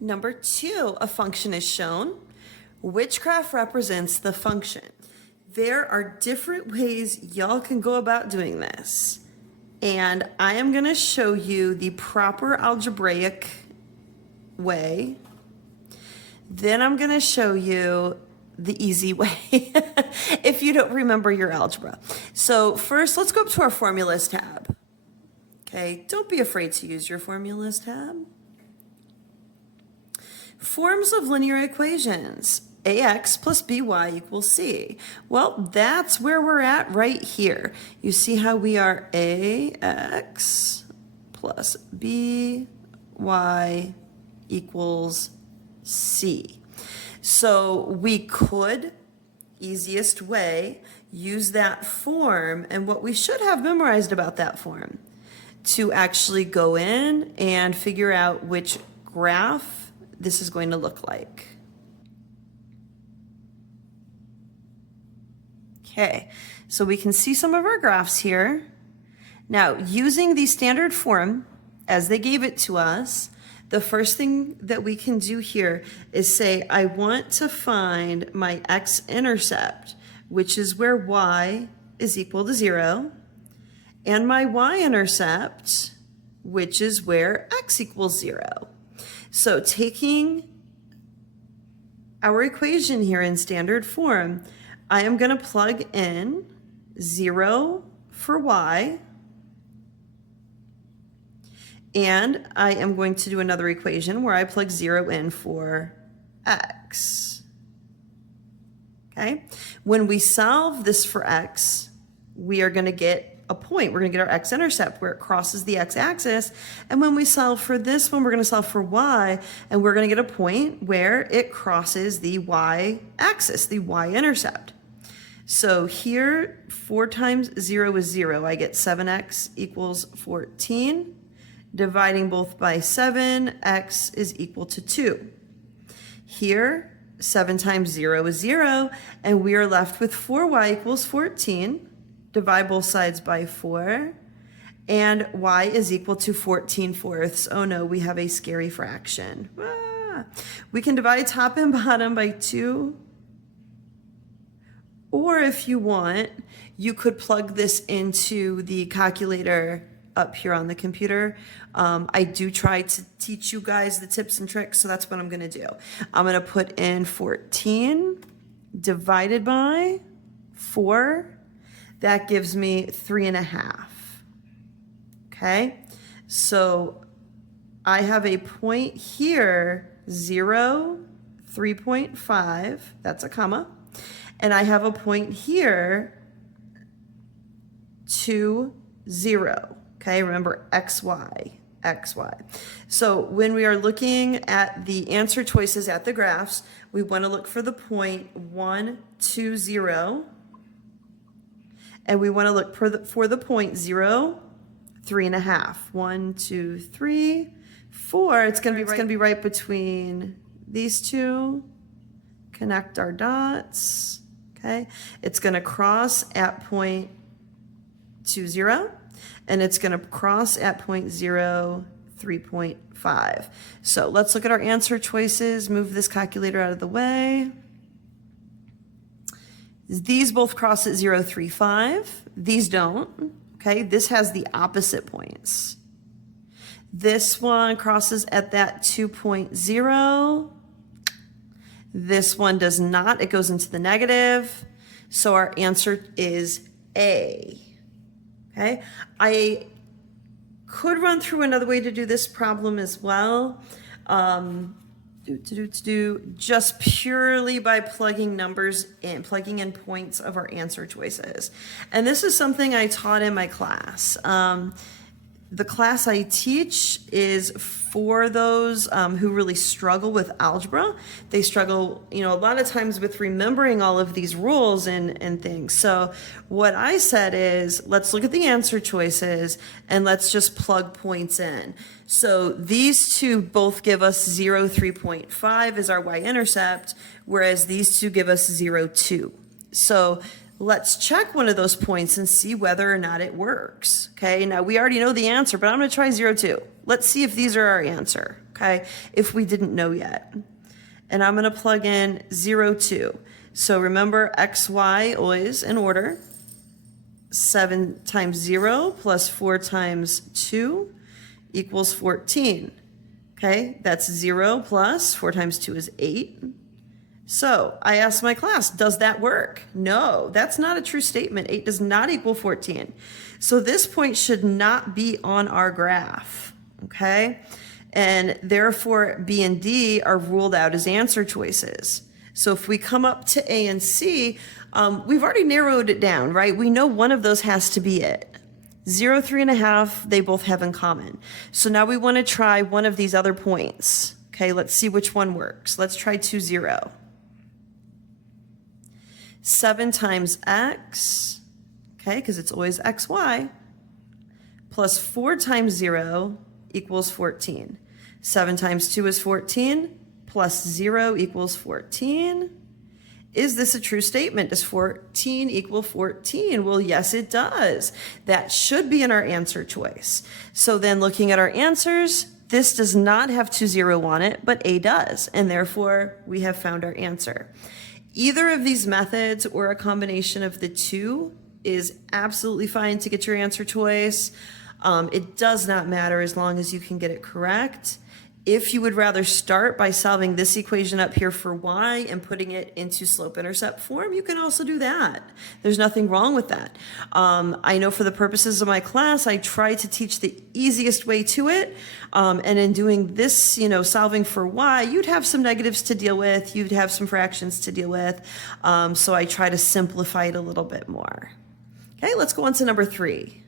Number 2, a function is shown. Which graph represents the function? There are different ways y'all can go about doing this. And I am going to show you the proper algebraic way. Then I'm going to show you the easy way if you don't remember your algebra. So first, let's go up to our formulas tab. Okay, don't be afraid to use your formulas tab. Forms of linear equations. AX plus BY equals C. Well, that's where we're at right here. You see how we are AX plus BY equals C. So we could, easiest way, use that form and what we should have memorized about that form to actually go in and figure out which graph this is going to look like. Okay, so we can see some of our graphs here. Now, using the standard form as they gave it to us, the first thing that we can do here is say, I want to find my x-intercept, which is where y is equal to 0, and my y-intercept, which is where x equals 0. So taking our equation here in standard form, I am going to plug in 0 for y, and I am going to do another equation where I plug 0 in for x. Okay? When we solve this for x, we are going to get a point. We're going to get our x-intercept where it crosses the x-axis. And when we solve for this one, we're going to solve for y, and we're going to get a point where it crosses the y-axis, the y-intercept. So here, 4 times 0 is 0. I get 7x equals 14. Dividing both by 7, x is equal to 2. Here, 7 times 0 is 0, and we are left with 4y equals 14. Divide both sides by 4, and y is equal to 14/4. Oh no, we have a scary fraction. Ah. We can divide top and bottom by 2. Or if you want, you could plug this into the calculator up here on the computer. I do try to teach you guys the tips and tricks, so that's what I'm going to do. I'm going to put in 14 divided by 4. That gives me 3.5. Okay, so I have a point here, 0, 3.5, that's a comma. And I have a point here, 2, 0. Okay, remember xy, xy. So when we are looking at the answer choices at the graphs, we want to look for the point 1, 2, 0. And we want to look for the point 0, 3.5. 1, 2, 3, 4. It's going to be right between these two. Connect our dots. Okay, it's going to cross at point 2, 0, and it's going to cross at point 0, 3.5. So let's look at our answer choices. Move this calculator out of the way. These both cross at 0, 3, 5. These don't. Okay, this has the opposite points. This one crosses at that 2.0. This one does not. It goes into the negative. So our answer is A. Okay. I could run through another way to do this problem as well. Just purely by plugging numbers in, plugging in points of our answer choices. And this is something I taught in my class. The class I teach is for those who really struggle with algebra. They struggle, a lot of times with remembering all of these rules and things. So what I said is, let's look at the answer choices and let's just plug points in. So these two both give us 0, 3.5 as our y-intercept, whereas these two give us 0, 2. So Let's check one of those points and see whether or not it works. Okay, now we already know the answer, but I'm going to try 0, 2. Let's see if these are our answer, okay, if we didn't know yet. And I'm going to plug in 0, 2. So remember, x, y, always in order. 7 times 0 plus 4 times 2 equals 14. Okay, that's 0 plus 4 times 2 is 8. So I asked my class, does that work? No, that's not a true statement. 8 does not equal 14. So this point should not be on our graph, okay? And therefore B and D are ruled out as answer choices. So if we come up to A and C, we've already narrowed it down, right? We know one of those has to be it. 0, 3.5, they both have in common. So now we want to try one of these other points. Okay, let's see which one works. Let's try 2, 0. 7 times x, okay, because it's always xy, plus 4 times 0 equals 14. 7 times 2 is 14, plus 0 equals 14. Is this a true statement? Does 14 equal 14? Well, yes, it does. That should be in our answer choice. So then looking at our answers, this does not have 2, 0 on it, but A does, and therefore we have found our answer. Either of these methods or a combination of the two is absolutely fine to get your answer choice. It does not matter as long as you can get it correct. If you would rather start by solving this equation up here for y and putting it into slope-intercept form, you can also do that. There's nothing wrong with that. I know for the purposes of my class, I try to teach the easiest way to it. And in doing this, solving for y, you'd have some negatives to deal with. You'd have some fractions to deal with. So I try to simplify it a little bit more. Okay, let's go on to number 3.